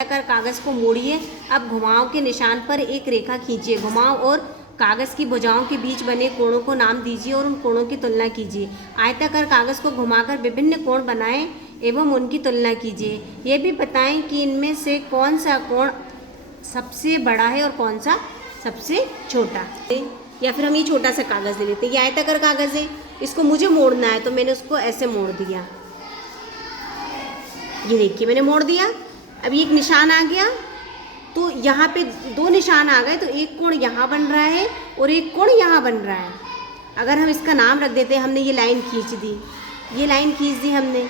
कर कागज़ को मोड़िए। अब घुमाव के निशान पर एक रेखा खींचिए। घुमाव और कागज़ की भुजाओं के बीच बने कोणों को नाम दीजिए और उन कोणों की तुलना कीजिए। आयताकार कागज़ को घुमाकर विभिन्न कोण बनाएं एवं उनकी तुलना कीजिए। ये भी बताएं कि इनमें से कौन सा कोण सबसे बड़ा है और कौन सा सबसे छोटा। या फिर हम ये छोटा सा कागज़ ले लेते हैं। ये आयताकार कागज़ है, इसको मुझे मोड़ना है तो मैंने उसको ऐसे मोड़ दिया। ये देखिए मैंने मोड़ दिया। अब ये एक निशान आ गया तो यहाँ पे दो निशान आ गए, तो एक कोण यहाँ बन रहा है और एक कोण यहाँ बन रहा है। अगर हम इसका नाम रख देते हैं, हमने ये लाइन खींच दी, ये लाइन खींच दी हमने,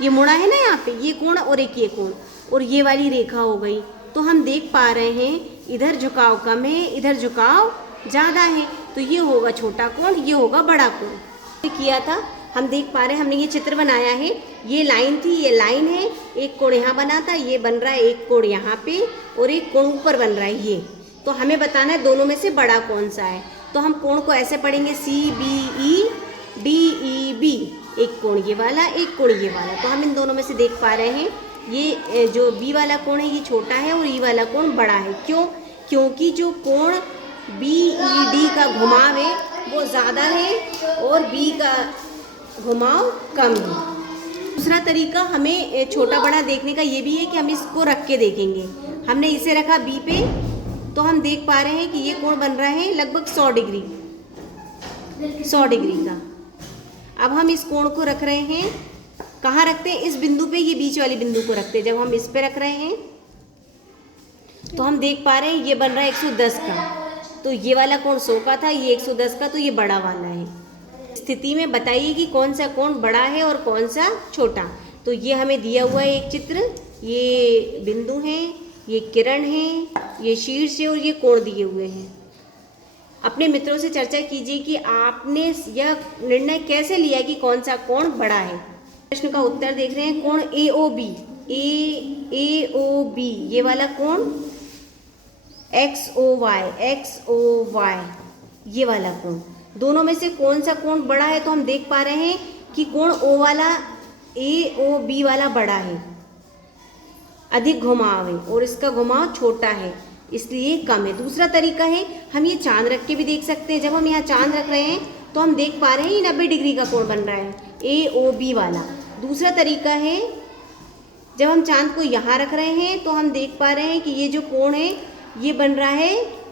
ये मुड़ा है ना यहाँ पे, ये कोण और एक ये कोण और ये वाली रेखा हो गई। तो हम देख पा रहे हैं इधर झुकाव कम है, इधर झुकाव ज़्यादा है, तो ये होगा छोटा कोण, ये होगा बड़ा कोण। किया था हम देख पा रहे हैं, हमने ये चित्र बनाया है। ये लाइन थी, ये लाइन है, एक कोण यहाँ बना था, ये बन रहा है एक कोण यहाँ पे और एक कोण ऊपर बन रहा है ये। तो हमें बताना है दोनों में से बड़ा कौन सा है। तो हम कोण को ऐसे पढ़ेंगे CBE एक कोण ये वाला, एक कोण ये वाला। तो हम इन दोनों में से देख पा रहे हैं ये जो B वाला कोण है ये छोटा है और E वाला कोण बड़ा है। क्यों? क्योंकि जो कोण BED का घुमाव है वो ज़्यादा है और B का घुमाव कम है। दूसरा तरीका हमें छोटा बड़ा देखने का ये भी है कि हम इसको रख के देखेंगे। हमने इसे रखा B पे तो हम देख पा रहे हैं कि ये कोण बन रहा है लगभग 100 डिग्री का। अब हम इस कोण को रख रहे हैं, कहाँ रखते हैं? इस बिंदु पे, ये बीच वाली बिंदु को रखते हैं। जब हम इस पे रख रहे हैं तो हम देख पा रहे हैं ये बन रहा है 110 का, तो ये वाला कोण 100 का था, ये 110 का, तो ये बड़ा वाला है। स्थिति में बताइए कि कौन सा कोण बड़ा है और कौन सा छोटा। तो ये हमें दिया हुआ है एक चित्र, ये बिंदु है, ये किरण है, ये शीर्ष है और ये कोण दिए हुए हैं। अपने मित्रों से चर्चा कीजिए कि आपने यह निर्णय कैसे लिया कि कौन सा कोण बड़ा है। प्रश्न का उत्तर देख रहे हैं, कोण AOB ये वाला कोण XOY ये वाला कोण, दोनों में से कौन सा कोण बड़ा है? तो हम देख पा रहे हैं कि कोण AOB वाला बड़ा है, अधिक घुमाव है और इसका घुमाव छोटा है इसलिए कम है। दूसरा तरीका है, हम ये चांद रख के भी देख सकते हैं। जब हम यहाँ चांद रख रहे हैं तो हम देख पा रहे हैं ये 90 डिग्री का कोण बन रहा है AOB वाला। दूसरा तरीका है, जब हम चांद को यहाँ रख रहे हैं तो हम देख पा रहे हैं कि ये जो कोण है ये बन रहा है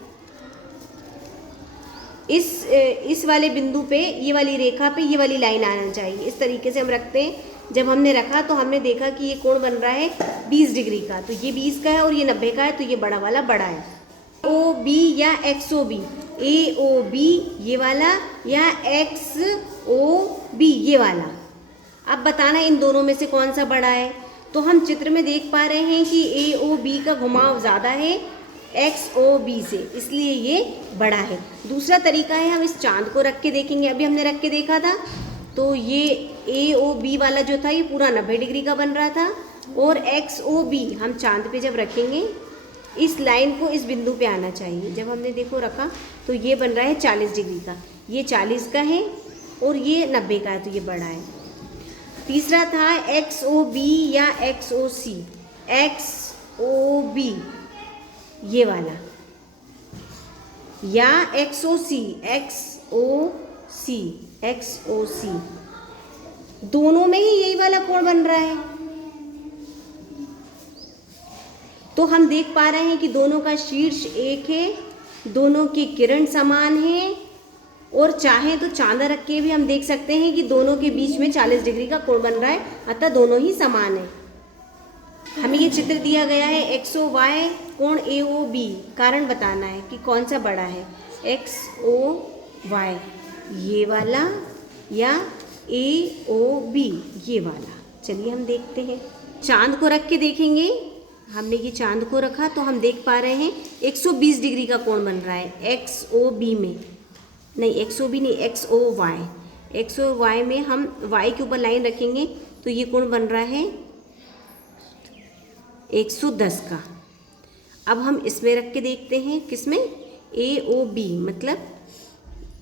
इस वाले बिंदु पे, ये वाली रेखा पे ये वाली लाइन आना चाहिए। इस तरीके से हम रखते हैं। जब हमने रखा तो हमने देखा कि ये कोण बन रहा है 20 डिग्री का, तो ये 20 का है और ये 90 का है, तो ये बड़ा वाला बड़ा है। OB या XOB, AOB ये वाला या XOB ये वाला। अब बताना इन दोनों में से कौन सा बड़ा है। तो हम चित्र में देख पा रहे हैं कि AOB का घुमाव ज़्यादा है XOB से, इसलिए ये बड़ा है। दूसरा तरीका है, हम इस चांद को रख के देखेंगे। अभी हमने रख के देखा था तो ये AOB वाला जो था ये पूरा 90 डिग्री का बन रहा था और XOB हम चांद पे जब रखेंगे इस लाइन को इस बिंदु पे आना चाहिए। जब हमने देखो रखा तो ये बन रहा है 40 डिग्री का, ये 40 का है और ये 90 का है, तो ये बड़ा है। तीसरा था XOB या XOC, XOB ये वाला या XOC दोनों में ही यही वाला कोण बन रहा है। तो हम देख पा रहे हैं कि दोनों का शीर्ष एक है, दोनों की किरण समान है और चाहे तो चांदा रख के भी हम देख सकते हैं कि दोनों के बीच में 40 डिग्री का कोण बन रहा है, अतः दोनों ही समान है। हमें ये चित्र दिया गया है XOY कोण AOB, कारण बताना है कि कौन सा बड़ा है, XOY ये वाला या AOB ये वाला। चलिए हम देखते हैं, चांद को रख के देखेंगे। हमने ये चांद को रखा तो हम देख पा रहे हैं 120 डिग्री का कोण बन रहा है XOB में, नहीं XOB नहीं XOY में हम Y के ऊपर लाइन रखेंगे तो ये कोण बन रहा है 110 का। अब हम इसमें रख के देखते हैं, किसमें? AOB, मतलब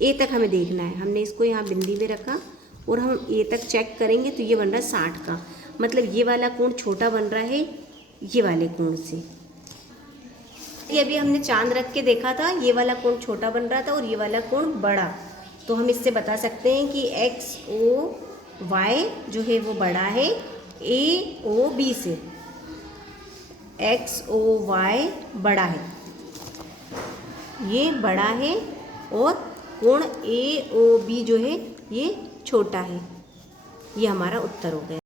A तक हमें देखना है। हमने इसको यहाँ बिंदी में रखा और हम A तक चेक करेंगे तो ये बन रहा है 60 का, मतलब ये वाला कोण छोटा बन रहा है ये वाले कोण से। ये अभी हमने चांद रख के देखा था, ये वाला कोण छोटा बन रहा था और ये वाला कोण बड़ा। तो हम इससे बता सकते हैं कि एक्स ओ वाई जो है वो बड़ा है ए ओ बी से। एक्स ओ वाई बड़ा है, ये बड़ा है, और कोण ए ओ बी जो है ये छोटा है। ये हमारा उत्तर हो गया।